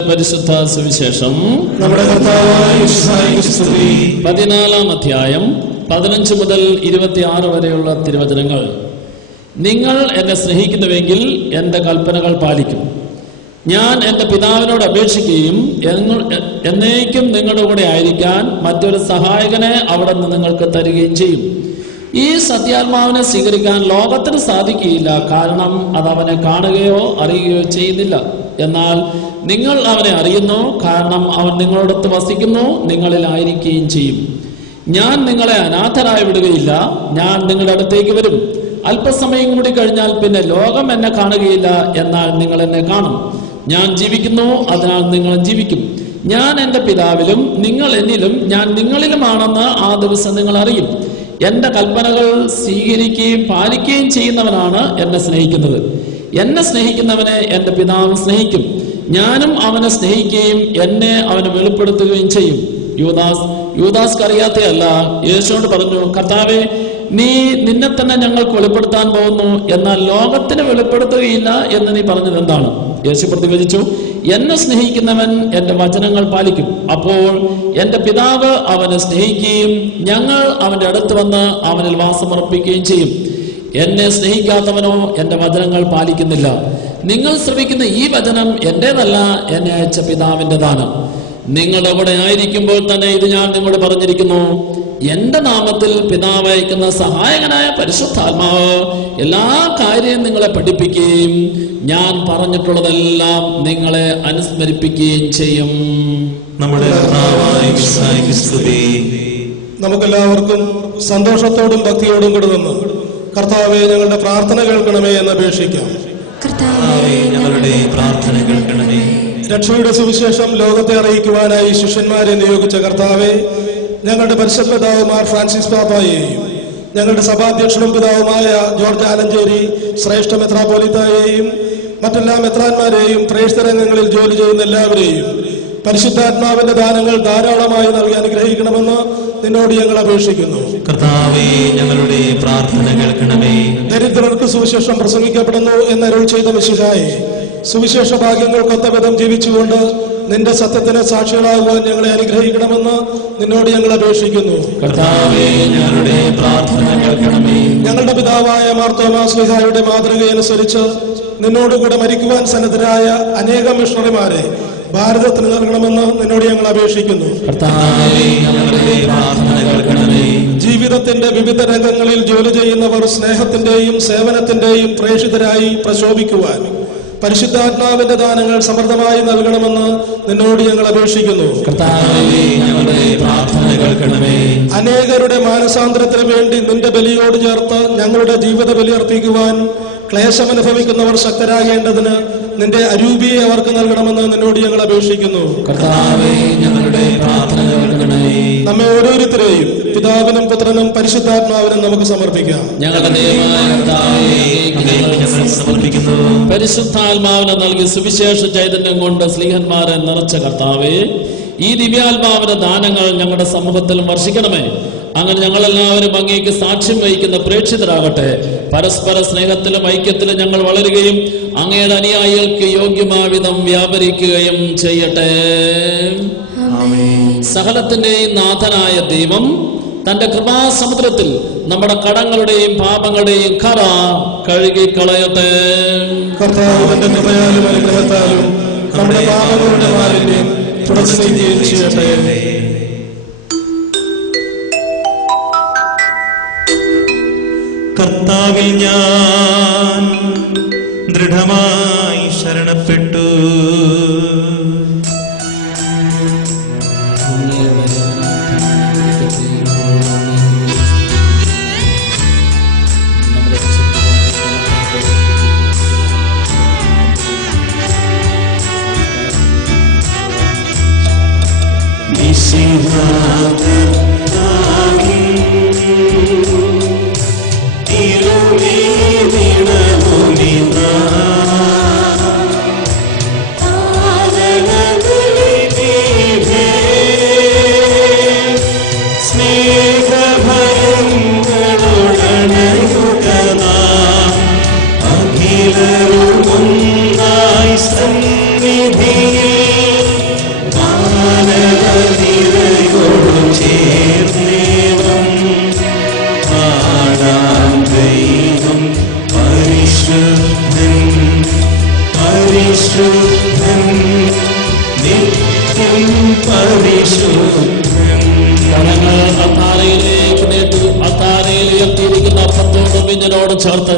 പരിശുദ്ധ സുവിശേഷം നമ്മുടെ കർത്താവായ യേശുവിന്റെ സ്തുതി. 14-ാം അധ്യായം 15 മുതൽ 26 വരെയുള്ള തിരുവചനങ്ങൾ. നിങ്ങൾ എന്നെ സ്നേഹിക്കുന്നുവെങ്കിൽ എൻ്റെ കൽപ്പനകൾ പാലിക്കും. ഞാൻ എൻ്റെ പിതാവിനോട് അപേക്ഷിക്കുകയും എന്നേക്കും നിങ്ങളുടെ കൂടെ ആയിരിക്കാൻ മറ്റൊരു സഹായകനെ അവിടെ നിന്ന് നിങ്ങൾക്ക് തരികയും ചെയ്യും. ഈ സത്യാത്മാവിനെ സ്വീകരിക്കാൻ ലോകത്തിന് സാധിക്കുകയില്ല, കാരണം അത് അവനെ കാണുകയോ അറിയുകയോ ചെയ്യുന്നില്ല. എന്നാൽ നിങ്ങൾ അവനെ അറിയുന്നു, കാരണം അവൻ നിങ്ങളോടൊത്ത് വസിക്കുന്നു, നിങ്ങളിലായിരിക്കുകയും ചെയ്യും. ഞാൻ നിങ്ങളെ അനാഥരായി വിടുകയില്ല, ഞാൻ നിങ്ങളുടെ അടുത്തേക്ക് വരും. അല്പസമയം കൂടി കഴിഞ്ഞാൽ പിന്നെ ലോകം എന്നെ കാണുകയില്ല, എന്നാൽ നിങ്ങൾ എന്നെ കാണും. ഞാൻ ജീവിക്കുന്നു, അതിനാൽ നിങ്ങളും ജീവിക്കും. ഞാൻ എൻ്റെ പിതാവിലും നിങ്ങൾ എന്നിലും ഞാൻ നിങ്ങളിലുമാണെന്ന് ആ ദിവസം നിങ്ങൾ അറിയും. എൻ്റെ കൽപ്പനകൾ സ്വീകരിക്കുകയും പാലിക്കുകയും ചെയ്യുന്നവനാണ് എന്നെ സ്നേഹിക്കുന്നത്. എന്നെ സ്നേഹിക്കുന്നവനെ എൻ്റെ പിതാവ് സ്നേഹിക്കും. ഞാനും അവനെ സ്നേഹിക്കുകയും എന്നെ അവന് വെളിപ്പെടുത്തുകയും ചെയ്യും. യൂദാസ് അറിയാത്തയല്ല, യേശുവോട് പറഞ്ഞു, കർത്താവേ, നിന്നെ തന്നെ ഞങ്ങൾക്ക് വെളിപ്പെടുത്താൻ പോകുന്നു, എന്നാൽ ലോകത്തിന് വെളിപ്പെടുത്തുകയില്ല എന്ന് നീ പറഞ്ഞത് എന്താണ്? യേശു പ്രതിവചിച്ചു, എന്നെ സ്നേഹിക്കുന്നവൻ എൻ്റെ വചനങ്ങൾ പാലിക്കും. അപ്പോൾ എൻ്റെ പിതാവ് അവനെ സ്നേഹിക്കുകയും ഞങ്ങൾ അവൻ്റെ അടുത്ത് വന്ന് അവനിൽ വാസമർപ്പിക്കുകയും ചെയ്യും. എന്നെ സ്നേഹിക്കാത്തവനോ എൻ്റെ വചനങ്ങൾ പാലിക്കുന്നില്ല. നിങ്ങൾ ശ്രവിക്കുന്ന ഈ വചനം എന്റേതല്ല, എന്നെ അയച്ച പിതാവിൻ്റെതാണ്. നിങ്ങളുടെ കൂടെ ആയിരിക്കുമ്പോൾ തന്നെ ഇത് ഞാൻ നിങ്ങളോട് പറഞ്ഞിരിക്കുന്നു. എന്റെ നാമത്തിൽ പിതാവ് അയക്കുന്ന സഹായകനായ പരിശുദ്ധാത്മാവ് എല്ലാ കാര്യവും നിങ്ങളെ പഠിപ്പിക്കുകയും ഞാൻ പറഞ്ഞിട്ടുള്ളതെല്ലാം നിങ്ങളെ അനുസ്മരിപ്പിക്കുകയും ചെയ്യും. നമ്മുടെ നമുക്കെല്ലാവർക്കും സന്തോഷത്തോടും ഭക്തിയോടും കൂടെ നിന്ന് കർത്താവേ, ഞങ്ങളുടെ പ്രാർത്ഥന കേൾക്കണമേ എന്ന് അപേക്ഷിക്കാം. ഞങ്ങളുടെ പ്രാർത്ഥന കേൾക്കണമേ. രക്ഷയുടെ സുവിശേഷം ലോകത്തെ അറിയിക്കുവാനായി ശിഷ്യന്മാരെ നിയോഗിച്ച കർത്താവേ, ഞങ്ങളുടെ പരിശുദ്ധ പിതാവുമാർ ഫ്രാൻസിസ് പാപ്പായെയും ഞങ്ങളുടെ സഭാധ്യക്ഷനും പിതാവുമായ ജോർജ് ആലഞ്ചേരി ശ്രേഷ്ഠ മെത്രാപ്പോലിത്തായെയും മറ്റെല്ലാ മെത്രാന്മാരെയും പ്രേക്ഷിതരംഗങ്ങളിൽ ജോലി ചെയ്യുന്ന എല്ലാവരെയും പരിശുദ്ധാത്മാവിന്റെ ദാനങ്ങൾ ധാരാളമായി നൽകി അനുഗ്രഹിക്കണമെന്ന് നിന്നോട് ഞങ്ങൾ അപേക്ഷിക്കുന്നു. കർത്താവേ, ഞങ്ങളുടെ പ്രാർത്ഥന കേൾക്കണമേ. ദരിദ്രർക്ക് സുവിശേഷം പ്രസംഗിക്കപ്പെടുന്നു എന്നരുൾ ചെയ്ത മിശിഹായെ, സുവിശേഷ ഭാഗ്യങ്ങൾക്കൊത്ത വിധം ജീവിച്ചുകൊണ്ട് നിന്റെ സത്യത്തിന് സാക്ഷികളാകുവാൻ ഞങ്ങളെ അനുഗ്രഹിക്കണമെന്ന് നിന്നോട് ഞങ്ങൾ അപേക്ഷിക്കുന്നു. കർത്താവേ, ഞങ്ങളുടെ പ്രാർത്ഥന കേൾക്കണമേ. ഞങ്ങളുടെ പിതാവായ മാർത്തോമാ ശ്ലീഹായുടെ മാതൃകയനുസരിച്ച് നിന്നോടുകൂടെ മരിക്കുവാൻ സന്നദ്ധരായ അനേകം മിഷണറിമാരെ ഭാരതത്തിന് നൽകണമെന്ന് നിന്നോട് ഞങ്ങൾ അപേക്ഷിക്കുന്നു. കർത്താവേ, ഞങ്ങളുടെ പ്രാർത്ഥന കേൾക്കണമേ. ജീവിതത്തിന്റെ വിവിധ രംഗങ്ങളിൽ ജോലി ചെയ്യുന്നവർ സ്നേഹത്തിന്റെയും സേവനത്തിന്റെയും പ്രേക്ഷിതരായി പ്രശോഭിക്കുവാൻ പരിശുദ്ധാത്മാവിന്റെ ദാനങ്ങൾ സമൃദ്ധമായി നൽകണമെന്ന് നിന്നോട് ഞങ്ങൾ അപേക്ഷിക്കുന്നു. കർത്താവേ, ഞങ്ങളുടെ പ്രാർത്ഥന കേൾക്കണമേ. അനേകരുടെ മാനസാന്തരത്തിന് വേണ്ടി നിന്റെ ബലിയോട് ചേർത്ത് ഞങ്ങളുടെ ജീവിത ബലി അർപ്പിക്കുവാൻ ക്ലേശമനുഭവിക്കുന്നവർ ശക്തരാകേണ്ടതിന് നിന്റെ അരൂപിയെ അവർക്ക് നൽകണമെന്ന് നിന്നോട് ഞങ്ങൾ അപേക്ഷിക്കുന്നു. കർത്താവേ, ഞങ്ങളുടെ പ്രാർത്ഥന കേൾക്കണമേ. നമ്മെ ഓരോരുത്തരെയും പിതാവിനും പുത്രനും പരിശുദ്ധാത്മാവിനും നമുക്ക് സമർപ്പിക്കാം. ഞങ്ങളുടെ ദൈവമായ കർത്താവേ, ഞങ്ങൾ സമർപ്പിക്കുന്നു. പരിശുദ്ധാത്മാവിനെ നൽകി സുവിശേഷ ചൈതന്യം കൊണ്ട് സ്ലീഹന്മാരെ നിറച്ച കർത്താവേ, ഈ ദിവ്യാത്മാവിന്റെ ദാനങ്ങൾ ഞങ്ങളുടെ സമൂഹത്തിൽ വർഷിക്കണമേ. അങ്ങനെ ഞങ്ങളെല്ലാവരും അങ്ങേക്ക് സാക്ഷ്യം വഹിക്കുന്ന പ്രേക്ഷിതരാകട്ടെ. പരസ്പര സ്നേഹത്തിലും ഐക്യത്തിലും ഞങ്ങൾ വളരുകയും അങ്ങയുടെ അനുയായികൾക്ക് യോഗ്യമായ വിധം വ്യാപരിക്കുകയും ചെയ്യട്ടെ. സകലത്തിന്റെയും നാഥനായ ദൈവം തന്റെ കൃപാസമുദ്രത്തിൽ നമ്മുടെ കടങ്ങളുടെയും പാപങ്ങളുടെയും കറ കഴുകിക്കളയട്ടെ. കർത്താവ് തന്റെ കൃപയാലും അനുഗ്രഹത്താലും നമ്മുടെ പാപങ്ങളുടെ മാലിന്യം തുടച്ചു നീക്കുകയും ചെയ്യട്ടെ. കർത്താവിൽ ഞാൻ ദൃഢമായി ശരണപ്പെട്ടു. സന്നിധിയിൽ കരങ്ങൾ അത്താരയിലേക്ക് നീട്ടി അത്താരയിൽ ഉയർത്തിയിരിക്കുന്ന അപ്പത്തോടും വീഞ്ഞിനോടും ചേർത്ത്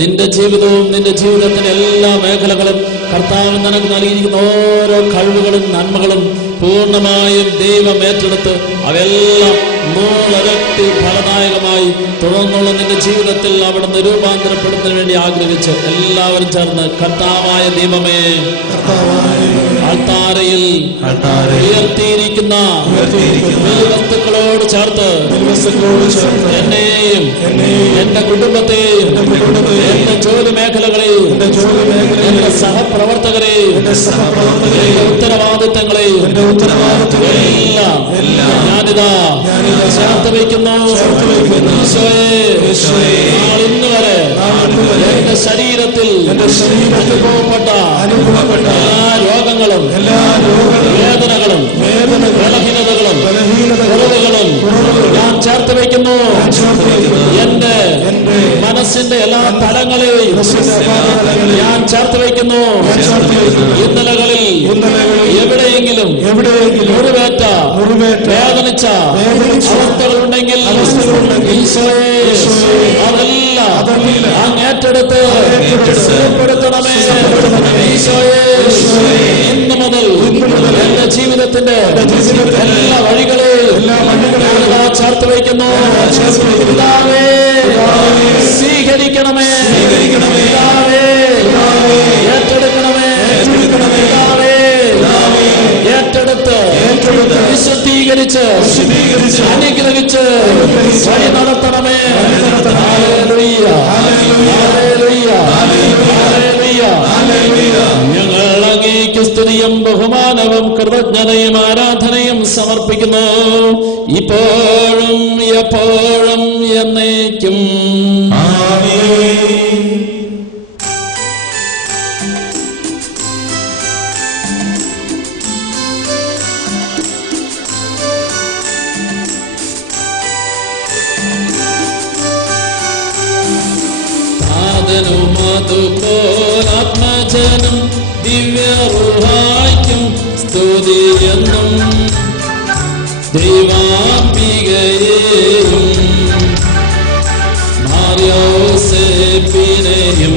നിന്റെ ജീവിതവും നിന്റെ ജീവിതത്തിന്റെ എല്ലാ മേഖലകളും കർത്താവ് നിനക്ക് നൽകിയിരിക്കുന്ന ഓരോ കഴിവുകളും നന്മകളും പൂർണ്ണമായും ദൈവം ഏറ്റെടുത്ത് അവയെല്ലാം നൂറിരട്ടി ഫലദായകമായി തുടർന്നുള്ള നിന്റെ ജീവിതത്തിൽ അവിടുന്ന് രൂപാന്തരപ്പെടുന്നതിന് വേണ്ടി ആഗ്രഹിച്ച് എല്ലാവരും ചേർന്ന് കർത്താവായ ദൈവമേ, അൾത്താരയിൽ ഉയർത്തിയിരിക്കുന്ന വസ്തുക്കളോട് ചേർത്ത് എന്നെയും എന്റെ കുടുംബത്തെയും എന്റെ ജോലി മേഖലകളെയും എന്റെ സഹപ്രവർത്തകരെയും എന്റെ ഉത്തരവാദിത്തങ്ങളെയും എല്ലാം ഞാനിതാ ചേർത്ത് വയ്ക്കുന്നു. ഇന്ന് വരെ എന്റെ ശരീരത്തിൽ അനുഭവപ്പെട്ട എല്ലാ രോഗങ്ങളും വേദനകളും ബലഹീനതകളും കുറവുകളും ഞാൻ ചേർത്ത് വയ്ക്കുന്നു. എന്റെ മനസ്സിന്റെ എല്ലാ തലങ്ങളെയും ഞാൻ ചേർത്ത് വയ്ക്കുന്നു. ഇന്നലകളിൽ എവിടെയെങ്കിലും മുറിവേറ്റ വേദനിച്ച അവസ്ഥകളുണ്ടെങ്കിൽ അതെല്ലാം അങ്ങ് ഏറ്റെടുത്ത് സുഖപ്പെടുത്തണമേ ഈശോയെ. ഇന്ന് മുതൽ എന്റെ ജീവിതത്തിന്റെ എല്ലാ വഴികളെയും ചേർത്ത് വയ്ക്കുന്നു. പിതാവേ, സ്വീകരിക്കണമേ. പിതാവേ, ഏറ്റെടുക്കണമേ. പിതാവേ, ഏറ്റെടുത്ത് വിശുദ്ധീകരിച്ച് അനുഗ്രഹിച്ച് വഴി നടത്തണമേ. Hallelujah, hallelujah, hallelujah. ഞങ്ങൾ അങ്ങേക്ക് സ്തുതിയും ബഹുമാനവും കൃതജ്ഞതയും ആരാധനയും സമർപ്പിക്കുന്നു, ഇപ്പോഴും എപ്പോഴും എന്നേക്കും. ആമേൻ. അതുപോലാത്മജനം ദിവ്യറുഹായ്ക്കും സ്തുതിയെന്നും ദൈവാംബികയെയും മാർയോസേപ്പിനെയും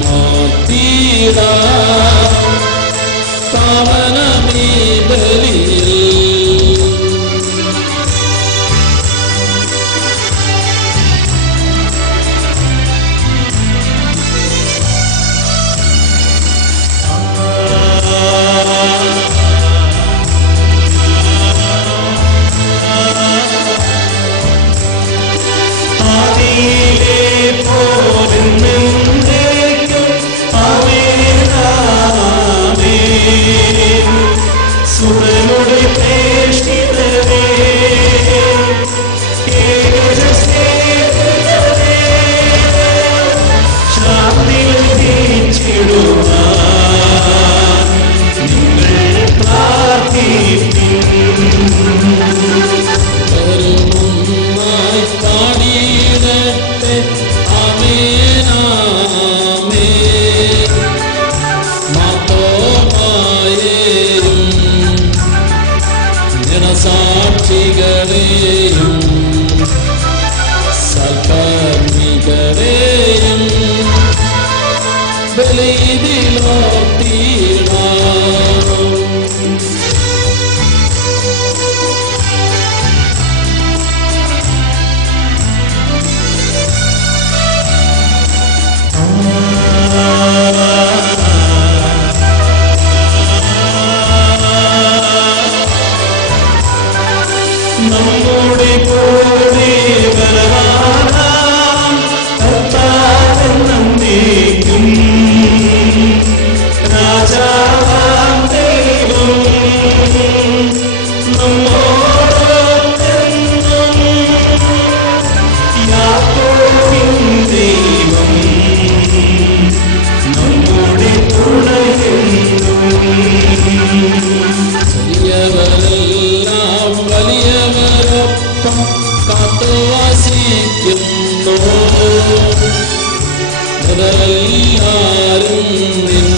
സാദരമോത്തീട പാവനമീ ബലിയിൽ. സാക്ഷികളെയും സൽക്കർമ്മികളെയും ബലിയിലോർത്തിടാം. നമ്മുടെ കൂടെ ബലവാനാം കർത്താവൻ നമ്മേക്കും രാജാവാം ദൈവം നമ്മോടൊത്തെന്നും യാക്കോബിൻ ദൈവം നമ്മുടെ തുണയെന്നും. ചെറിയവരെല്ലാം വലിയവരൊപ്പം കാത്തുവാസിക്കുന്നു. ഇവരെല്ലാരും നിൻ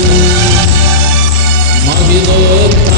മഹിതോത്ത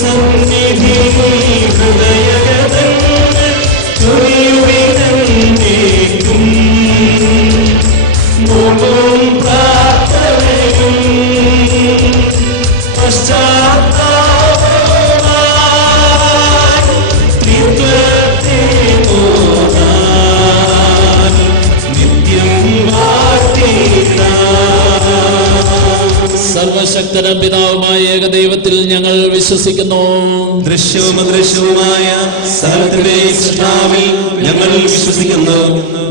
സന്നിധി ഹൃദയഗതങ്ങൾ ചൊരിയുവിനേക്കും നോമ്പും പ്രാർത്ഥനയും പശ്ചാത്താപവുമായി നിത്യത്തെ മോദാൻ നിത്യം വാഴ്ത്തിടാം. സർവശക്തനും പിതാവുമായ ഏകദൈവത്തിൽ ഞങ്ങൾ വിശ്വസിക്കുന്നു. ദൃശ്യവും അദൃശ്യവുമായ സകലത്തിന്റെ സൃഷ്ടാവിൽ ഞങ്ങൾ വിശ്വസിക്കുന്നു.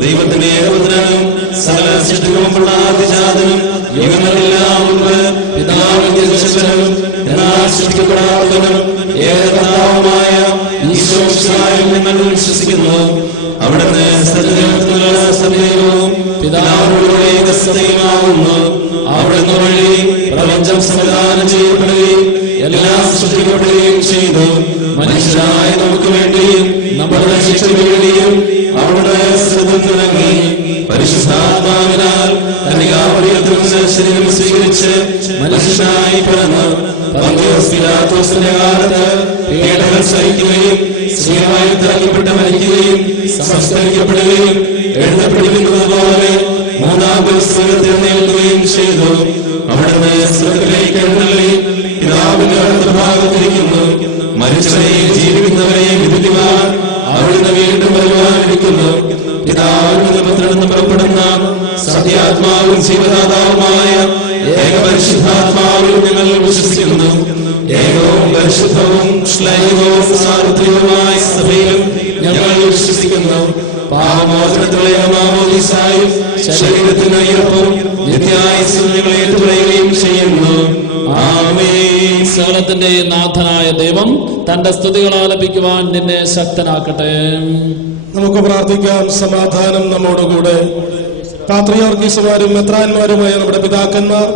ദൈവത്തിന്റെ ഏകപുത്രനും സകല സൃഷ്ടികളുമുള്ള ആദിജാതനും യുഗങ്ങളെല്ലാം മുമ്പ് പിതാവിൽ ജനിച്ചവനും എന്നാൽ സൃഷ്ടിക്കപ്പെടാത്തവനും ഏകകർത്താവുമായ ഈശോമിശിഹായിൽ ഞങ്ങൾ വിശ്വസിക്കുന്നു. അവിടുന്ന് സത്യദൈവത്തിലുള്ള സത്യദൈവവും പിതാവിനോട് ഏകസത്യമാകുന്നു. അവിടുന്ന് വഴി പ്രപഞ്ചം സംവിധാനം ചെയ്യപ്പെടുകയും എല്ലാം സൃഷ്ടിക്കപ്പെടുകയും ചെയ്തു. മനുഷ്യരായ നമുക്ക് വേണ്ടിയും നമ്മുടെ ശിക്ഷയ്ക്ക് വേണ്ടിയും അവിടുന്ന് സ്വതന്ത്രനായി പരിശുദ്ധാത്മാവിനാൽ കന്യകാമറിയത്തിൽ നിന്ന് ശരീരം സ്വീകരിച്ച് മനുഷ്യനായി പിറന്നു പന്തിയോസ് പിലാത്തോസിന്റെ കാലത്ത് പീഡകൾ സഹിക്കുകയും സ്ത്രീയായി തറക്കപ്പെട്ട് മരിക്കുകയും സംസ്കരിക്കപ്പെടുകയും എഴുതപ്പെട്ടിരിക്കുന്നത് പോലെ മൂന്നാം ദിവസം എഴുന്നേൽക്കുകയും ചെയ്തു. അവിടുന്ന് സ്വർഗ്ഗത്തിലേക്ക് എഴുന്നള്ളി പിതാവിന്റെ വലത്തുഭാഗത്തിരിക്കുന്നു. മരിച്ചവരെയും ജീവിക്കുന്നവരെയും വിധിക്കുവാൻ അവിടുന്ന് വീണ്ടും വരുവാനിരിക്കുന്നു. പിതാവിൽ നിന്ന് പുത്രനിൽ നിന്ന് പുറപ്പെടുന്ന സത്യാത്മാവും ജീവദാതാവുമായ ഏകപരിശുദ്ധാത്മാവിൽ ഞങ്ങൾ വിശ്വസിക്കുന്നു. ഏകവും പരിശുദ്ധവും ശ്ലൈകവും സാർവത്രികവുമായ സഭയിലും ഞങ്ങൾ വിശ്വസിക്കുന്നു. പാപമോചനത്തിലുള്ള മാമോദീസായും ശരീരത്തിന് ഉയർപ്പും നിത്യായുസ്സും ഞങ്ങൾ ഏറ്റുപറയുകയും ചെയ്യുന്നു. ആമേൻ. സകലത്തിന്റെ നാഥനായ ദൈവം തന്റെ സ്തുതികൾ ആലപിക്കുവാൻ നിന്നെ ശക്തനാക്കട്ടെ. നമുക്ക് പ്രാർത്ഥിക്കാം. സമാധാനം നമ്മോടുകൂടെ. പാത്രിയാർക്കീസുമാരും മെത്രാന്മാരുമായ നമ്മുടെ പിതാക്കന്മാർ,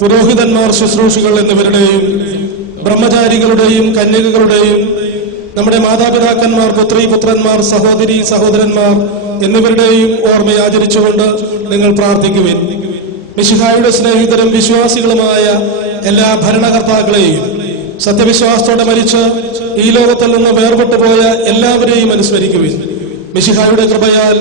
പുരോഹിതന്മാർ, ശുശ്രൂഷികൾ എന്നിവരുടെയും ബ്രഹ്മചാരികളുടെയും കന്യകകളുടെയും നമ്മുടെ മാതാപിതാക്കന്മാർ, പുത്രി പുത്രന്മാർ, സഹോദരി സഹോദരന്മാർ എന്നിവരുടെയും ഓർമ്മ ആചരിച്ചുകൊണ്ട് നിങ്ങൾ പ്രാർത്ഥിക്കുവിൻ. മിശിഹായുടെ സ്നേഹിതരും വിശ്വാസികളുമായ എല്ലാ ഭരണകർത്താക്കളെയും സത്യവിശ്വാസത്തോടെ മരിച്ച് ഈ ലോകത്തിൽ നിന്ന് വേർപെട്ടു പോയ എല്ലാവരെയും അനുസ്മരിക്കുവിൻ. മിശിഹായുടെ കൃപയാൽ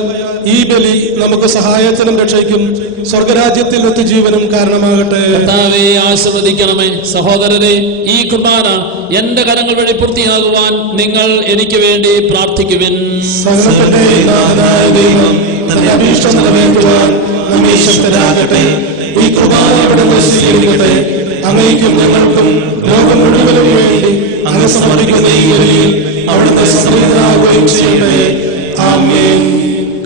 ഈ ബലി നമുക്ക് സഹായത്തിനും രക്ഷയ്ക്കും സ്വർഗരാജ്യത്തിൽ നിത്യജീവനും കാരണമാകട്ടെ. കർത്താവേ, ആശീർവദിക്കണമേ. സഹോദരരെ, ഈ കുർബാന എന്റെ കരങ്ങൾ വഴി പൂർത്തിയാകുവാൻ നിങ്ങൾ എനിക്ക് വേണ്ടി പ്രാർത്ഥിക്കുവിൻ. സകലത്തിന്റെ നാഥനായ ദൈവം തന്റെ അഭീഷ്ടം നിറവേറ്റുവാൻ നമ്മെ ശക്തരാകട്ടെ. ഈ കുർബാന അവിടുന്ന് സ്വീകരിക്കട്ടെ. അങ്ങേക്കും ഞങ്ങൾക്കും ലോകം മുഴുവനും വേണ്ടി അങ്ങ് സമർപ്പിക്കുന്ന ഈ ബലിയിൽ അവിടുത്തെ സംപ്രീതനാകുകയും ചെയ്യട്ടെ. ആമേൻ.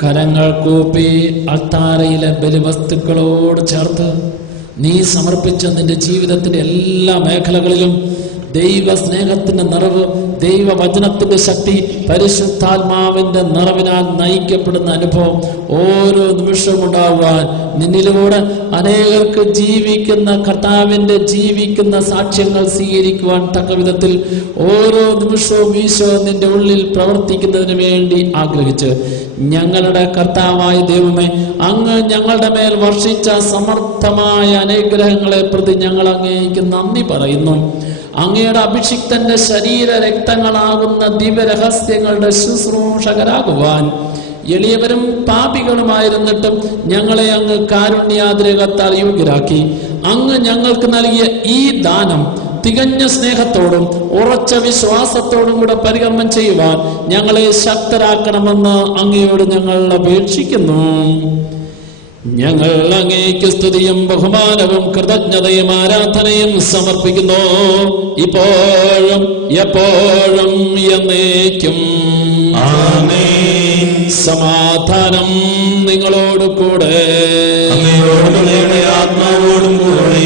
കരങ്ങൾ കൂപ്പി അൾത്താരയിലെ ബലിവസ്തുക്കളോട് ചേർത്ത് നീ സമർപ്പിച്ച നിന്റെ ജീവിതത്തിന്റെ എല്ലാ മേഖലകളിലും ദൈവ സ്നേഹത്തിന്റെ നിറവ്, ദൈവവചനത്തിന്റെ ശക്തി, പരിശുദ്ധാത്മാവിന്റെ നിറവിനാൽ നയിക്കപ്പെടുന്ന അനുഭവം ഓരോ നിമിഷവും ഉണ്ടാകുവാൻ നിന്നിലൂടെ അനേകർക്ക് ജീവിക്കുന്ന കർത്താവിന്റെ ജീവിക്കുന്ന സാക്ഷ്യങ്ങൾ സ്വീകരിക്കുവാൻ തക്ക വിധത്തിൽ ഓരോ നിമിഷവും ഈശോ നിന്റെ ഉള്ളിൽ പ്രവർത്തിക്കുന്നതിന് വേണ്ടി ആഗ്രഹിച്ച് ഞങ്ങളുടെ കർത്താവായ ദൈവമേ, അങ്ങ് ഞങ്ങളുടെ മേൽ വർഷിച്ച സമർത്ഥമായ അനുഗ്രഹങ്ങളെ പ്രതി ഞങ്ങൾ അങ്ങേക്ക് നന്ദി പറയുന്നു. അങ്ങയുടെ അഭിഷിക്തന്റെ ശരീര രക്തങ്ങളാകുന്ന ദിവ്യരഹസ്യങ്ങളുടെ ശുശ്രൂഷകരാകുവാൻ എളിയവരും പാപികളുമായിരുന്നിട്ടും ഞങ്ങളെ അങ്ങ് കാരുണ്യാതിരകത്താൽ യോഗ്യരാക്കി. അങ്ങ് ഞങ്ങൾക്ക് നൽകിയ ഈ ദാനം തികഞ്ഞ സ്നേഹത്തോടും ഉറച്ച വിശ്വാസത്തോടും കൂടെ പരികർമ്മം ചെയ്യുവാൻ ഞങ്ങളെ ശക്തരാക്കണമെന്ന് അങ്ങയോട് ഞങ്ങൾ അപേക്ഷിക്കുന്നു. ഞങ്ങൾ അങ്ങേക്ക് സ്തുതിയും ബഹുമാനവും കൃതജ്ഞതയും ആരാധനയും സമർപ്പിക്കുന്നു, ഇപ്പോഴും എപ്പോഴും എന്നേക്കും. ആമേൻ. സമാധാനം നിങ്ങളോട് കൂടെ. അങ്ങയോടും അങ്ങയുടെ ആത്മാവോടും കൂടെ.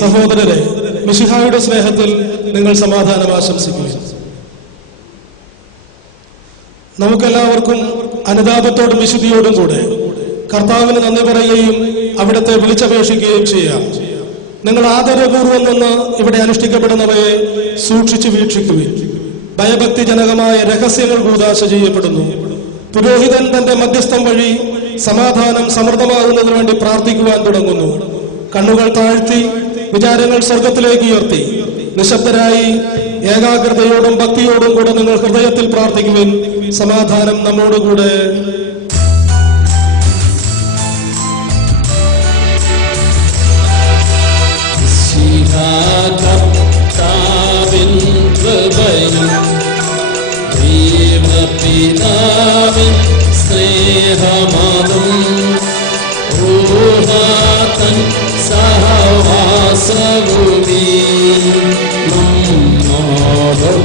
സഹോദരരെ, മിശിഹായുടെ സ്നേഹത്തിൽ നിങ്ങൾ സമാധാനം ആശംസിക്കുക. നമുക്കെല്ലാവർക്കും അനുതാപത്തോടും വിശുദ്ധിയോടും കൂടെ കർത്താവിന് നന്ദി പറയുകയും അവിടുത്തെ വിളിച്ചപേക്ഷിക്കുകയും ചെയ്യാം. നിങ്ങൾ ആദരപൂർവ്വം നിന്ന് ഇവിടെ അനുഷ്ഠിക്കപ്പെടുന്നവയെ സൂക്ഷിച്ചു വീക്ഷിക്കുകയും ഭയഭക്തിജനകമായ രഹസ്യങ്ങൾ കൂദാശ ചെയ്യപ്പെടുന്നു. പുരോഹിതൻ തന്റെ മധ്യസ്ഥം വഴി സമാധാനം സമൃദ്ധമാകുന്നതിന് വേണ്ടി പ്രാർത്ഥിക്കുവാൻ തുടങ്ങുന്നു. കണ്ണുകൾ താഴ്ത്തി വിചാരങ്ങൾ സ്വർഗത്തിലേക്ക് ഉയർത്തി നിശബ്ദരായി ഏകാഗ്രതയോടും ഭക്തിയോടും കൂടെ നിങ്ങൾ ഹൃദയത്തിൽ പ്രാർത്ഥിക്കുവിൻ. സമാധാനം നമ്മോടുകൂടെ. കർത്താവിൻ കൃപയും ദൈവപിതാവിൻ സ്നേഹമതും റൂഹാതൻ സഹവാസവുമീ നമ്മോടൊത്തുണ്ടാകട്ടെ.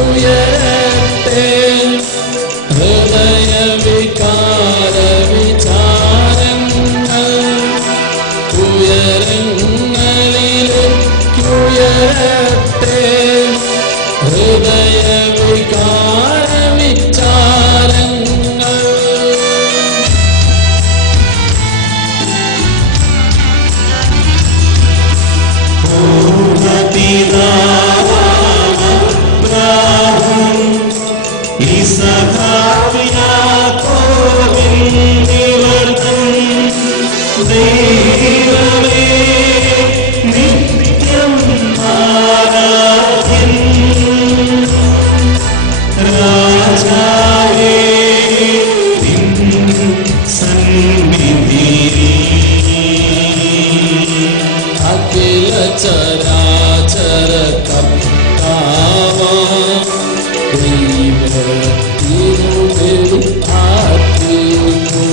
ഉയരട്ടെ ഹൃദയവികാര വിചാരങ്ങൾ, ഉയരങ്ങളിലുയരട്ടെ ഹൃദയവികാര വിചാരങ്ങൾ. അഖില ചരാചര കർത്താവാ ദൈവത്തിനുവേണ്ടി ആർത്തിക്കുന്നു.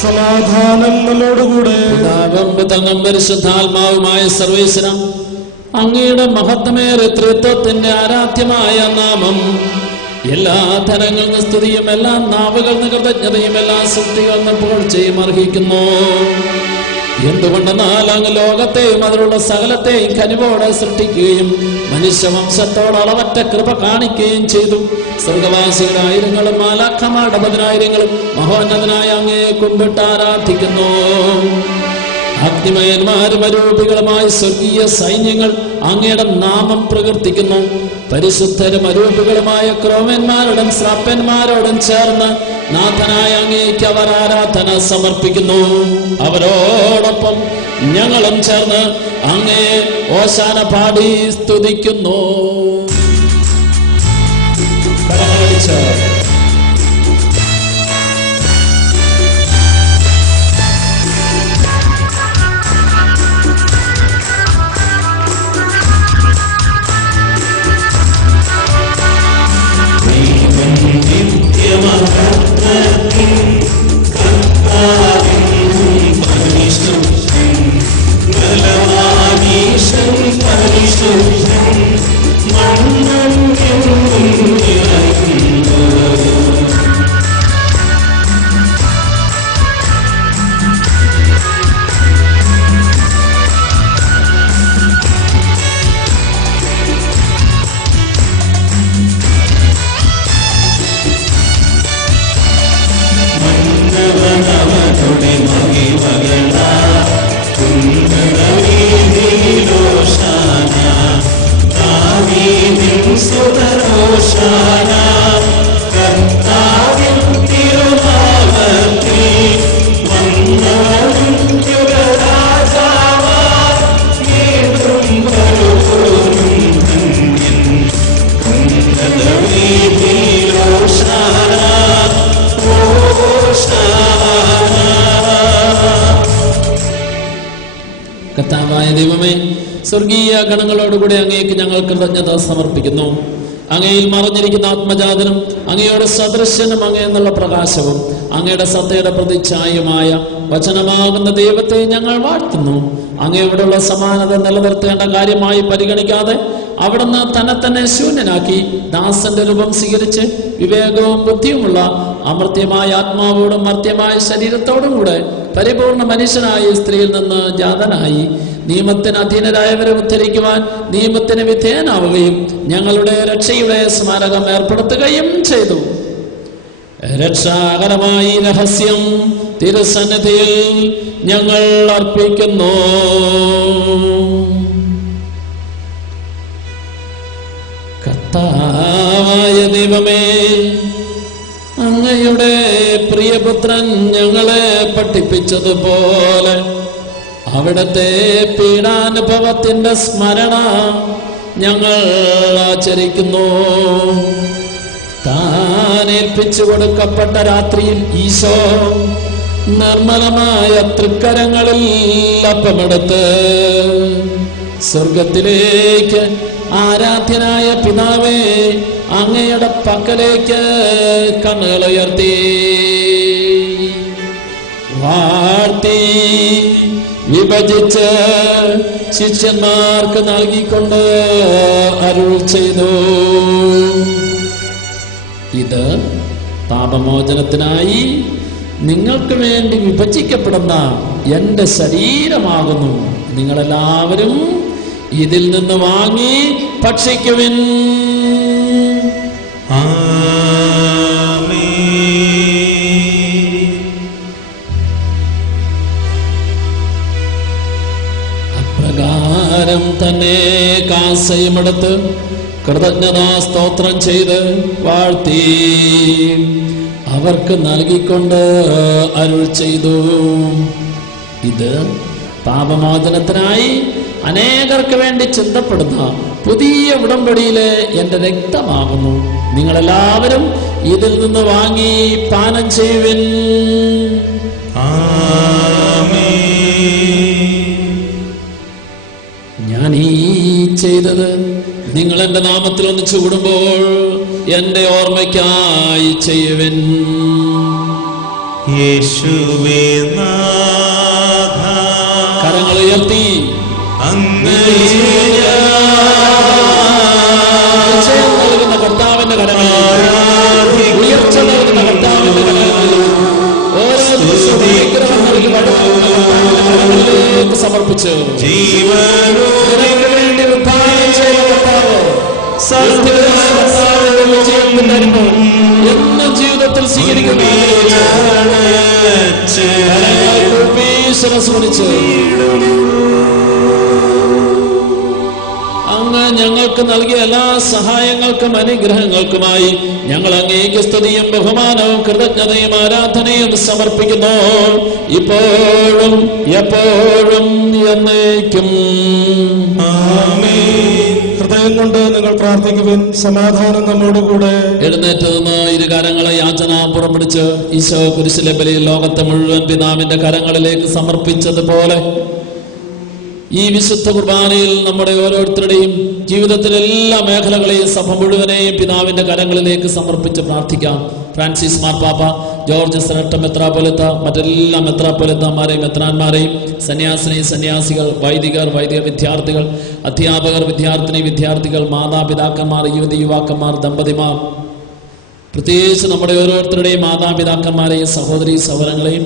സമാധാനം നമ്മോടുകൂടെ. പിതാവും പുത്രനും പരിശുദ്ധാത്മാവുമായ സർവേശ്വര, അങ്ങയുടെ മഹത്വമേറിയ ത്രിത്വത്തിന്റെ ആരാധ്യമായ നാമം എല്ലാ ധനങ്ങളിൽ നിന്ന് സ്തുതിയും എല്ലാ നാവുകളിൽ നിന്ന് കൃതജ്ഞതയും എല്ലാ സൃഷ്ടികളിൽ നിന്ന് പുകഴ്ചയും അർഹിക്കുന്നു. എന്തുകൊണ്ടെന്നാൽ അങ്ങ് ലോകത്തെയും അതിലുള്ള സകലത്തെയും കനിവോടെ സൃഷ്ടിക്കുകയും മനുഷ്യവംശത്തോട് അളവറ്റ കൃപ കാണിക്കുകയും ചെയ്തു. സ്വർഗവാസികളുടെ ആയിരങ്ങളും മാലാഖമാരുടെ പതിനായിരങ്ങളും മഹോന്നതനായ അങ്ങയെ കുമ്പിട്ട് ആരാധിക്കുന്നു. അഗ്നിമയന്മാരും അരൂപികളുമായി സ്വർഗീയ സൈന്യങ്ങൾ അങ്ങയുടെ നാമം പ്രകീർത്തിക്കുന്നു. പരിശുദ്ധരും അരൂപികളുമായ ക്രോമന്മാരോടും ശ്രാപ്പന്മാരോടും ചേർന്ന് നാഥനായ അങ്ങേക്ക് അവർ ആരാധന സമർപ്പിക്കുന്നു. അവരോടൊപ്പം ഞങ്ങളും ചേർന്ന് അങ്ങയെ ഓശാന പാടി സ്തുതിക്കുന്നു. കർത്താവായ ദൈവമേ, സ്വർഗീയ ഗണങ്ങളോടുകൂടി അങ്ങേക്ക് ഞങ്ങൾ കൃതജ്ഞത സമർപ്പിക്കുന്നു. അങ്ങയിൽ മറഞ്ഞിരിക്കുന്ന ആത്മജാതനും അങ്ങയുടെ സദൃശ്യനും അങ്ങേ എന്നുള്ള പ്രകാശവും അങ്ങയുടെ സത്തയുടെ പ്രതിച്ഛായമായ വചനമാകുന്ന ദൈവത്തെ ഞങ്ങൾ വാഴ്ത്തുന്നു. അങ്ങയോടുള്ള സമാനത നിലനിർത്തേണ്ട കാര്യമായി പരിഗണിക്കാതെ അവിടുന്ന് തന്നെ ശൂന്യനാക്കി ദാസന്റെ രൂപം സ്വീകരിച്ച് വിവേകവും ബുദ്ധിയുമുള്ള അമർത്യമായ ആത്മാവോടും മർത്യമായ ശരീരത്തോടും കൂടെ പരിപൂർണ മനുഷ്യനായി സ്ത്രീയിൽ നിന്ന് ജാതനായി നിയമത്തിന് അധീനരായവരെ ഉദ്ധരിക്കുവാൻ നിയമത്തിന് വിധേയനാവുകയും ഞങ്ങളുടെ രക്ഷയുടെ സ്മാരകം ഏർപ്പെടുത്തുകയും ചെയ്തു. രക്ഷാകരമായി രഹസ്യം തിരുസന്നിധിയിൽ ഞങ്ങൾ അർപ്പിക്കുന്നു. കർത്താവായ ദൈവമേ, അങ്ങയുടെ പ്രിയപുത്രൻ ഞങ്ങളെ പഠിപ്പിച്ചതുപോലെ അവിടുത്തെ പീഡാനുഭവത്തിന്റെ സ്മരണ ഞങ്ങൾ ആചരിക്കുന്നു. താൻ ഏൽപ്പിച്ചു കൊടുക്കപ്പെട്ട രാത്രിയിൽ ഈശോ നിർമ്മലമായ തൃക്കരങ്ങളിൽ അപ്പമെടുത്ത് സ്വർഗത്തിലേക്ക് ആരാധ്യനായ പിതാവേ, അങ്ങയുടെ പക്കലേക്ക് കണ്ണുകൾ ഉയർത്തി വാഴ്ത്തി വിഭജിച്ച് ശിഷ്യന്മാർക്ക് നൽകിക്കൊണ്ട് അരുൾ ചെയ്തു, ഇത് പാപമോചനത്തിനായി നിങ്ങൾക്ക് വേണ്ടി വിഭജിക്കപ്പെടുന്ന എന്റെ ശരീരമാകുന്നു. നിങ്ങളെല്ലാവരും ഇതിൽ നിന്ന് വാങ്ങി ഭക്ഷിക്കുവിൻ. അപ്രകാരം തന്നെ കാസയുമെടുത്ത് കൃതജ്ഞതാ സ്തോത്രം ചെയ്ത് വാഴ്ത്തി അവർക്ക് നൽകിക്കൊണ്ട് അരുൾ ചെയ്തു, ഇത് പാപമോചനത്തിനായി അനേകർക്ക് വേണ്ടി ചിന്തപ്പെടുന്ന പുതിയ ഉടമ്പടിയിലെ എന്റെ രക്തമാകുന്നു. നിങ്ങളെല്ലാവരും ഇതിൽ നിന്ന് വാങ്ങി പാനം ചെയ്യുവിൻ. ഞാൻ ഈ ചെയ്തത് നിങ്ങൾ എന്റെ നാമത്തിൽ ഒന്നിച്ചു കൂടുമ്പോൾ എന്റെ ഓർമ്മയ്ക്കായി ചെയ്യുവിൻ. യേശുവേ നാഥ, കരങ്ങൾ ഉയർത്തി നൽകുന്ന കർത്താവിന്റെ കരങ്ങൾ, ഉയർച്ച നൽകുന്ന കർത്താവിന്റെ കരങ്ങൾ ഓരോ ദിവസവും അനുഗ്രഹം നൽകി കരങ്ങളിലേക്ക് സമർപ്പിച്ച് ജീവനോട് വേണ്ടി ഉദ്ധാനം ചെയ്ത കർത്താവ് എന്നും ജീവിതത്തിൽ സ്വീകരിക്കുന്ന അങ്ങ് ഞങ്ങൾക്ക് നൽകിയ എല്ലാ സഹായങ്ങൾക്കും അനുഗ്രഹങ്ങൾക്കുമായി ഞങ്ങൾ അങ്ങേക്ക് സ്തുതിയും ബഹുമാനവും കൃതജ്ഞതയും ആരാധനയും സമർപ്പിക്കുന്നു, ഇപ്പോഴും എപ്പോഴും എന്നേക്കും. ഹൃദയം കൊണ്ട് നിങ്ങൾ പ്രാർത്ഥിക്കുവിൻ. സമാധാനം നമ്മോടുകൂടെ. എഴുന്നേറ്റ് നിന്ന് ഇരുകരങ്ങളെ യാചന പുറപ്പെടുച്ച് ഈശോ കുരിശിലെ ബലിയിൽ ലോകത്തെ മുഴുവൻ പിതാവിന്റെ കരങ്ങളിലേക്ക് സമർപ്പിച്ചതുപോലെ ഈ വിശുദ്ധ കുർബാനയിൽ നമ്മുടെ ഓരോരുത്തരുടെയും ജീവിതത്തിലെ എല്ലാ മേഖലകളെയും സഭ മുഴുവനെയും പിതാവിന്റെ കരങ്ങളിലേക്ക് സമർപ്പിച്ച് പ്രാർത്ഥിക്കാം. ഫ്രാൻസിസ് മാർപ്പാപ്പ, ജോർജ് സെനറ്റ മെത്രാപ്പൊലിത്ത, മറ്റെല്ലാ മെത്രാപ്പൊലിത്തമാരെയും മെത്രാന്മാരെയും, സന്യാസിനി സന്യാസികൾ, വൈദികർ, വൈദിക വിദ്യാർത്ഥികൾ, അധ്യാപകർ, വിദ്യാർത്ഥിനി വിദ്യാർത്ഥികൾ, മാതാപിതാക്കന്മാർ, യുവതി യുവാക്കന്മാർ, ദമ്പതിമാർ, പ്രത്യേകിച്ച് നമ്മുടെ ഓരോരുത്തരുടെയും മാതാപിതാക്കന്മാരെയും സഹോദരി സഹോദരങ്ങളെയും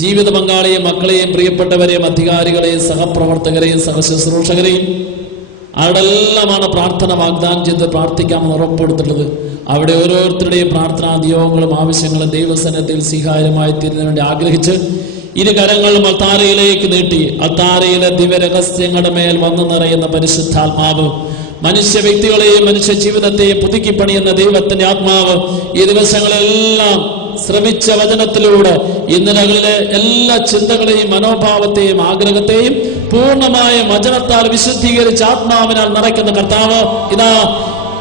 ജീവിത പങ്കാളിയെയും മക്കളെയും പ്രിയപ്പെട്ടവരെയും അധികാരികളെയും സഹപ്രവർത്തകരെയും സഹശുശ്രൂഷകരെയും അവിടെല്ലാമാണ് പ്രാർത്ഥന വാഗ്ദാനം ചെയ്ത് പ്രാർത്ഥിക്കാമെന്ന് ഉറപ്പെടുത്തിട്ടുള്ളത്. അവിടെ ഓരോരുത്തരുടെയും പ്രാർത്ഥനാ നിയോഗങ്ങളും ആവശ്യങ്ങളും ദൈവസന്നിധിയിൽ സ്വീകാര്യമായി തീരുന്നതിന് വേണ്ടി ആഗ്രഹിച്ച് ഇരു കരങ്ങളും അൾത്താരയിലേക്ക് നീട്ടി അൾത്താരയിലെ ദിവ്യരഹസ്യങ്ങളുടെ മേൽ വന്നു നിറയുന്ന പരിശുദ്ധാത്മാവ് മനുഷ്യ വ്യക്തികളെയും മനുഷ്യ ജീവിതത്തെയും പുതുക്കി പണിയുന്ന ദൈവത്തിന്റെ ആത്മാവ് ഈ ദിവസങ്ങളെല്ലാം ശ്രമിച്ച വചനത്തിലൂടെ ഇന്നലകളിലെ എല്ലാ ചിന്തകളെയും മനോഭാവത്തെയും ആഗ്രഹത്തെയും പൂർണ്ണമായ വചനത്താൽ വിശുദ്ധീകരിച്ച് ആത്മാവിനാൽ നിറയ്ക്കുന്ന കർത്താവ് ഇതാ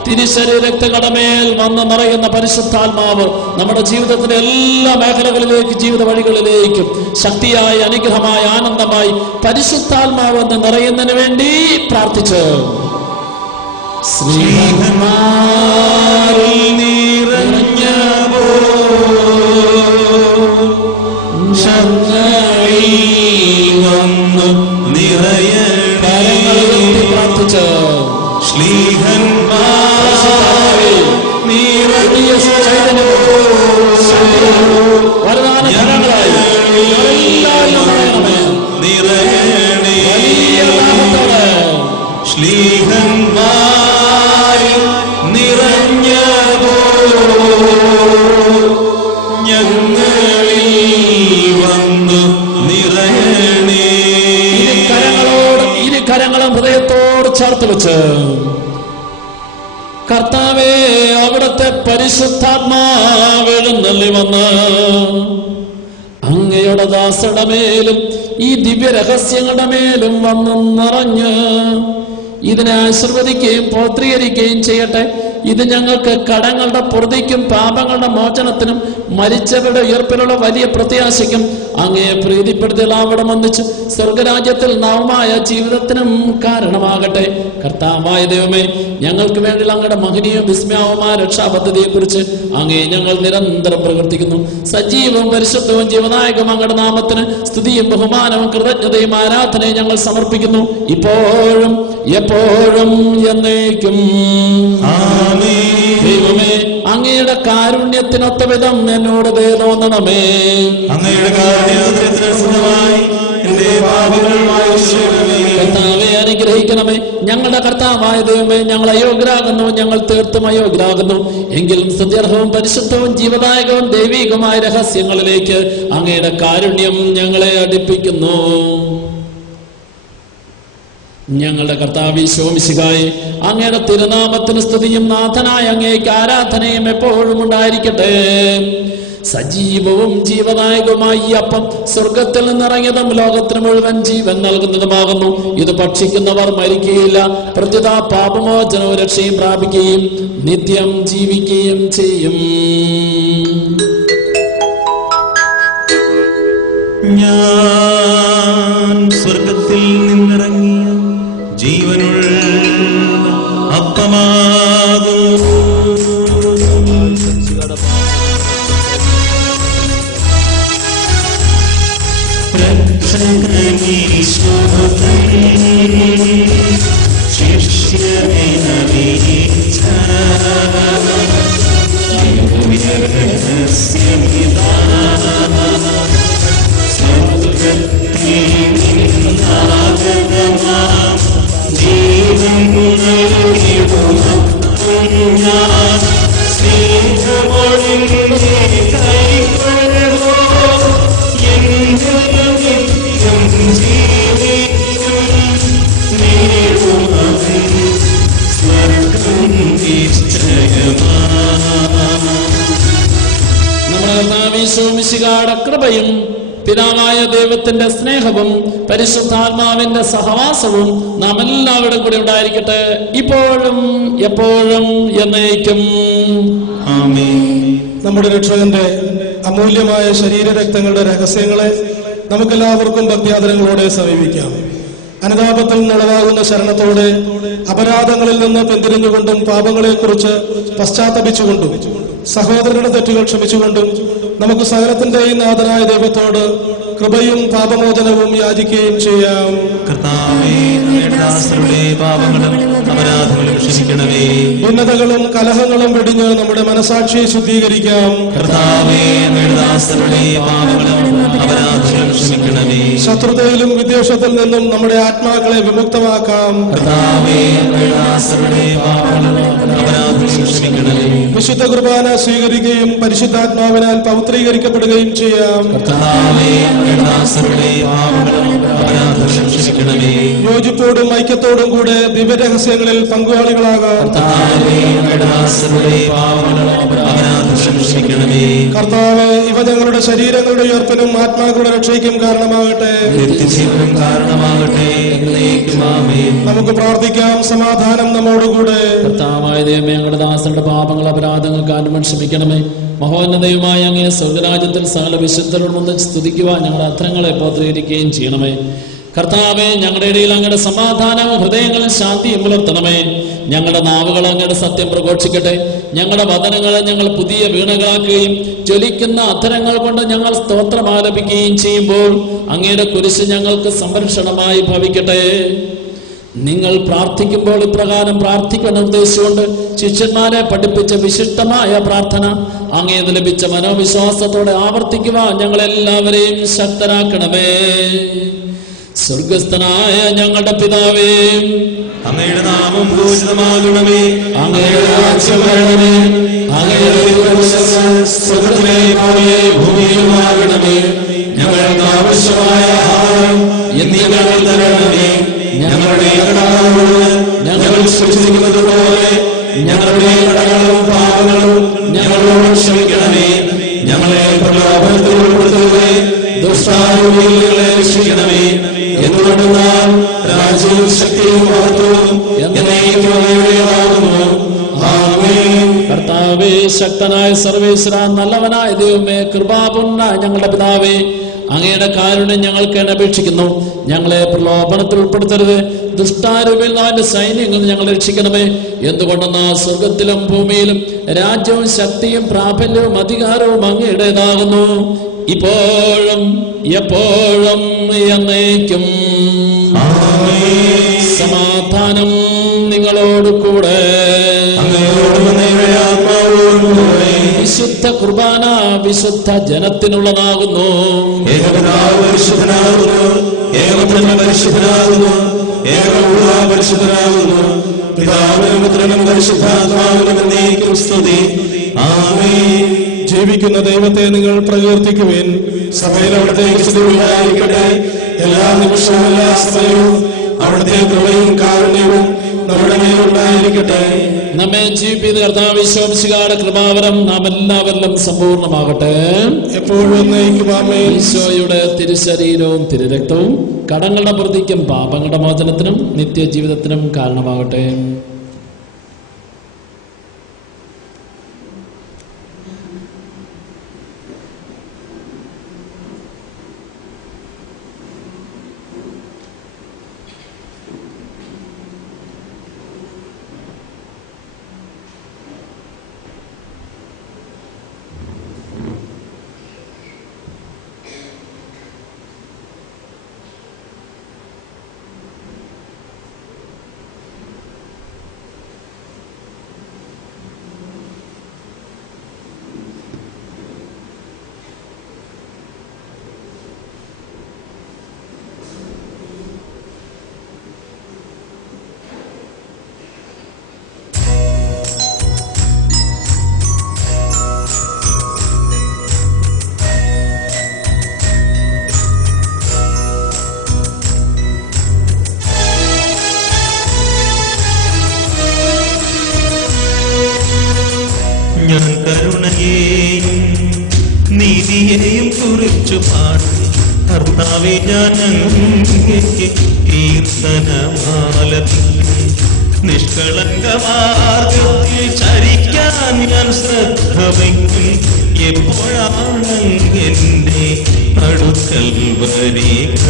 തിരുശരീരക്തകടമേൽ വന്ന് നിറയുന്ന പരിശുദ്ധാത്മാവ് നമ്മുടെ ജീവിതത്തിന്റെ എല്ലാ മേഖലകളിലേക്ക് ജീവിത വഴികളിലേക്കും ശക്തിയായി അനുഗ്രഹമായി ആനന്ദമായി പരിശുദ്ധാത്മാവ് എന്ന് നിറയുന്നതിന് വേണ്ടി പ്രാർത്ഥിച്ചു. ശ്രീഹന്മാരിൽ നിറഞ്ഞ വന്നു നിറയ പ്രാർത്ഥിച്ചു. ഞങ്ങളിൽ വന്നു നിറയണേ. കരങ്ങളും ഹൃദയത്തോട് ചേർത്ത് വെച്ച് കർത്താവേ, അവിടുത്തെ പരിശുദ്ധാത്മാവ് എഴുന്നള്ളി വന്ന് അങ്ങയുടെ ദാസരുടെ മേലും ഈ ദിവ്യ രഹസ്യങ്ങളുടെ മേലും വന്ന് നിറഞ്ഞ് ഇതിനെ ആശീർവദിക്കുകയും പൗത്രീകരിക്കുകയും ചെയ്യട്ടെ. ഇത് ഞങ്ങൾക്ക് കടങ്ങളുടെ പൊറുതിക്കും പാപങ്ങളുടെ മോചനത്തിനും മരിച്ചവരുടെ ഉയർപ്പിലുള്ള വലിയ പ്രത്യാശയ്ക്കും അങ്ങയെ പ്രീതിപ്പെടുത്തി അവിടെ വന്നിച്ച് സ്വർഗരാജ്യത്തിൽ നവമായ ജീവിതത്തിനും കാരണമാകട്ടെ. കർത്താവായ ദൈവമേ, ഞങ്ങൾക്ക് വേണ്ടി അങ്ങയുടെ മഹനീയ വിസ്മയവുമായ രക്ഷാപദ്ധതിയെ കുറിച്ച് അങ്ങയെ ഞങ്ങൾ നിരന്തരം പ്രവർത്തിക്കുന്നു. സജീവവും പരിശുദ്ധവും ജീവനായകം അങ്ങയുടെ നാമത്തിന് സ്തുതിയും ബഹുമാനവും കൃതജ്ഞതയും ആരാധനയും ഞങ്ങൾ സമർപ്പിക്കുന്നു, ഇപ്പോഴും എപ്പോഴും എന്നേക്കും. ദൈവമേ, അങ്ങയുടെ കാരുണ്യത്തിനൊത്ത വിധം എന്നോട് തോന്നണമേ. അങ്ങയുടെ കർത്താവെ അനുഗ്രഹിക്കണമേ. ഞങ്ങളുടെ കർത്താവായ ദൈവമേ, ഞങ്ങൾ അയോഗ്യരാകുന്നു, ഞങ്ങൾ തീർത്തും അയോഗ്യരാകുന്നു. എങ്കിലും സത്യർഹവും പരിശുദ്ധവും ജീവദായകവും ദൈവികമായ രഹസ്യങ്ങളിലേക്ക് അങ്ങയുടെ കാരുണ്യം ഞങ്ങളെ അടുപ്പിക്കുന്നു. ഞങ്ങളുടെ കർത്താവ് ഈശോ മിശിഹായേ, അങ്ങയുടെ തിരുനാമത്തിന് സ്തുതിയും നാഥനായ അങ്ങേക്ക് ആരാധനയും എപ്പോഴും ഉണ്ടായിരിക്കട്ടെ. സജീവവും ജീവനായകവുമായി ഈ അപ്പം സ്വർഗത്തിൽ നിന്നിറങ്ങിയതും ലോകത്തിന് മുഴുവൻ ജീവൻ നൽകുന്നതുമാകുന്നു. ഇത് ഭക്ഷിക്കുന്നവർ മരിക്കുകയില്ല, പ്രത്യുത പാപമോചനവും രക്ഷയും പ്രാപിക്കുകയും നിത്യം ജീവിക്കുകയും ചെയ്യും. ഞാൻ സ്വർഗത്തിൽ നിന്നിറങ്ങിയ ജീവനുള്ള അപ്പമാകുന്നു. നമ്മുടെ കൃപയും പിതാവായ ദൈവത്തിന്റെ സ്നേഹവും പരിശുദ്ധാത്മാവിന്റെ സഹവാസവും നാം എല്ലാവരുടെ കൂടെ ഉണ്ടായിരിക്കട്ടെ, ഇപ്പോഴും എപ്പോഴും എന്നേക്കും. നമ്മുടെ രക്ഷകന്റെ അമൂല്യമായ ശരീരരക്തങ്ങളുടെ രഹസ്യങ്ങളെ നമുക്കെല്ലാവർക്കും ഭക്തിയാദരങ്ങളോടെ സമീപിക്കാം. അനുതാപത്തിൽ നിന്നുളവാകുന്ന ശരണത്തോടെ അപരാധങ്ങളിൽ നിന്ന് പിന്തിരിഞ്ഞുകൊണ്ടും പാപങ്ങളെക്കുറിച്ച് പശ്ചാത്തപിച്ചുകൊണ്ടും സഹോദരരുടെ തെറ്റുകൾ ക്ഷമിച്ചുകൊണ്ടും നമുക്ക് സകലത്തിന്റെയും നാഥനായ ദൈവത്തോട് കൃപയും പാപമോചനവും യാചിക്കുകയും ചെയ്യാം. ഭിന്നതകളും കലഹങ്ങളും വെടിഞ്ഞ് നമ്മുടെ മനസാക്ഷിയെ ശുദ്ധീകരിക്കാം. ശത്രുതയിലും വിദ്വേഷത്തിൽ നിന്നും നമ്മുടെ ആത്മാക്കളെ വിമുക്തമാക്കാം. വിശുദ്ധ കുർബാന സ്വീകരിക്കുകയും പരിശുദ്ധാത്മാവിനാൽ പവിത്രീകരിക്കപ്പെടുകയും ചെയ്യാം. യോജിപ്പോടും ഐക്യത്തോടും കൂടെ ദിവ്യരഹസ്യങ്ങളിൽ പങ്കാളികളാകാം. കർത്താവ്, ഇവ ഞങ്ങളുടെ ശരീരങ്ങളുടെ ഉയർപ്പിനും ആത്മാക്കളുടെ രക്ഷയ്ക്കും കാരണമാകട്ടെ. നമുക്ക് പ്രാർത്ഥിക്കാം. സമാധാനം നമ്മോടുകൂടെ. കർത്താവായ ദൈവമേ, ഞങ്ങളുടെ ദാസരുടെ പാപങ്ങൾ അപരാധങ്ങൾക്ക് അനുമതി ക്ഷമിക്കണമേ. മഹോന്നതയുമായ അങ്ങേ സ്വർഗരാജ്യത്തിൽ സകല വിശുദ്ധരോടൊന്ന് സ്തുതിക്കുവാൻ ഞങ്ങളുടെ അധരങ്ങളെ പൗത്രീകരിക്കുകയും ചെയ്യണമേ. കർത്താവേ, ഞങ്ങളുടെ ഇടയിൽ അങ്ങയുടെ സമാധാനവും ഹൃദയങ്ങളിൽ ശാന്തിയും പുലർത്തണമേ. ഞങ്ങളുടെ നാവുകൾ അങ്ങയുടെ സത്യം പ്രഘോഷിക്കട്ടെ. ഞങ്ങളുടെ വചനങ്ങളെ ഞങ്ങൾ പുതിയ വീണകളാക്കുകയും ജ്വലിക്കുന്ന അധരങ്ങൾ കൊണ്ട് ഞങ്ങൾ സ്തോത്രം ആലപിക്കുകയും ചെയ്യുമ്പോൾ അങ്ങയുടെ കുരിശ് ഞങ്ങൾക്ക് സംരക്ഷണമായി ഭവിക്കട്ടെ. നിങ്ങൾ പ്രാർത്ഥിക്കുമ്പോൾ ഇപ്രകാരം പ്രാർത്ഥിക്കുന്ന ഉദ്ദേശിച്ചുകൊണ്ട് ശിഷ്യന്മാരെ പഠിപ്പിച്ച വിശിഷ്ടമായ പ്രാർത്ഥന അങ്ങേത് ലഭിച്ച മനോവിശ്വാസത്തോടെ ആവർത്തിക്കുവാൻ ഞങ്ങളെല്ലാവരെയും ശക്തരാക്കണമേ. സ്വർഗസ്ഥനായ ഞങ്ങളുടെ പിതാവേ, അങ്ങയുടെ നാമം പൂജിതമാകണമേ. അങ്ങയുടെ രാജ്യം വരണമേ. അങ്ങയുടെ തിരുമനസ്സ് നൽകണമേ. ഞങ്ങൾക്ക് ആവശ്യമായ ആഹാരം ഇന്ന് ഞങ്ങൾ തരണമേ. ഞങ്ങളുടെ കടങ്ങളോട് ഞങ്ങൾ ക്ഷമിച്ചിരിക്കുന്നത് പോലെ ഞങ്ങളുടെ കടങ്ങളും പാപങ്ങളും ഞങ്ങളോട് ക്ഷമിക്കണമേ. ഞങ്ങളെ പ്രലോഭനത്തിൽ ഉൾപ്പെടുത്തരുതേ, ദുഷ്ടാരൂപിയിൽ ഞങ്ങളെ രക്ഷിക്കണമേ. എന്തുകൊണ്ടെന്നാൽ രാജ്യവും ശക്തിയും മഹത്വവും എന്നേക്കും അങ്ങയുടേതാകുന്നു. ആമേൻ. കർത്താവേ, ശക്തനായ സർവേശ്വര, നല്ലവനായ ദൈവമേ, കൃപാപൂർണ്ണനായ ഞങ്ങളുടെ പിതാവേ, അങ്ങയുടെ കാരുണ്യം ഞങ്ങൾക്ക് അപേക്ഷിക്കുന്നു. ഞങ്ങളെ പ്രലോഭനത്തിൽ ഉൾപ്പെടുത്തരുത്, ദുഷ്ടാരൂപിൽ നിന്റെ സൈന്യങ്ങളിൽ ഞങ്ങളെ രക്ഷിക്കണമേ. എന്തുകൊണ്ടെന്നാൽ സ്വർഗത്തിലും ഭൂമിയിലും രാജ്യവും ശക്തിയും പ്രാബല്യവും അധികാരവും അങ്ങയുടേതാകുന്നു, ഇപ്പോഴും എപ്പോഴും എന്നേക്കും. സമാധാനം നിങ്ങളോട് കൂടെ. വിശുദ്ധ കുർബാന വിശുദ്ധ ജനത്തിനുള്ളതാകുന്നു. ജീവിക്കുന്ന ദൈവത്തെ നിങ്ങൾ പ്രകീർത്തിക്കുവിൻ. സഭയിൽ അവിടുത്തെ വിശുദ്ധമായിരിക്കട്ടെ. എല്ലാ നിമിഷവും എല്ലാ സമയവും അവിടുത്തെ കൃപയും കാരുണ്യവും നമ്മുടെ മേലുണ്ടായിരിക്കട്ടെ. നമ്മെ ജീവിപ്പിക്കുന്ന കർത്താവ് വിശ്വസിക്കാട് കൃപാവരം നാം എല്ലാവരിലും സമ്പൂർണ്ണമാകട്ടെ. എപ്പോഴും ഈശോയുടെ തിരുശരീരവും തിരുരക്തവും കടങ്ങളുടെ പ്രതിക്കും പാപങ്ങളുടെ മോചനത്തിനും നിത്യജീവിതത്തിനും കാരണമാകട്ടെ. ഞാൻ കരുണയെയും നീതിയെയും കുറിച്ചു പാടും കർത്താവേ, ഞാൻ അങ്ങേക്ക് കീർത്തനമാലപിക്കും. നിഷ്കളങ്ക മാർഗത്തിൽ ചരിക്കാൻ ഞാൻ ശ്രദ്ധ വയ്ക്കും. എപ്പോഴാണ് എന്റെ അടുക്കൽ വരിക?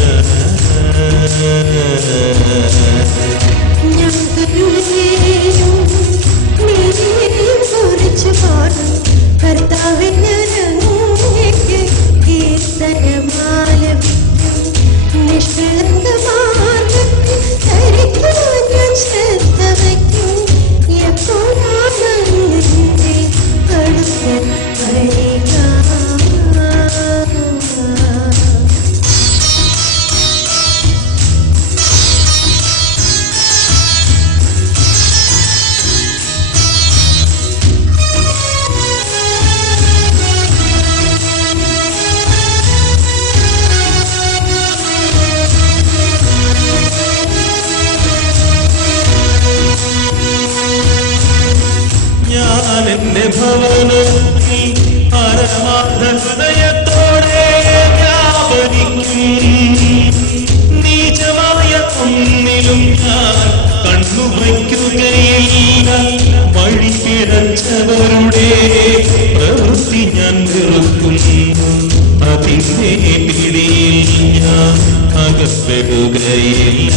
കർത്താവേ, ഞാൻ അങ്ങേക്ക് കീർത്തനമാലപിക്കും. നിഷ്കളങ്ക മാർഗത്തിൽ ചരിക്കാൻ ഞാൻ ശ്രദ്ധ വയ്ക്കും. എപ്പോഴാണ് എന്റെ അടുക്കൽ വരിക? എന്റെ ഭവനത്തിൽ പരമാർത്ഥ ഹൃദയത്തോടെ വ്യാപരിക്കും. നീചമായ ഒന്നിലും ഞാൻ കണ്ണുവയ്ക്കുകയില്ല. വഴി പിഴച്ചവരുടെ പ്രവൃത്തി ഞാൻ വെറുക്കുന്നു. അതിന്റെ പിടിയിൽ ഞാൻ അകപ്പെടുകയില്ല.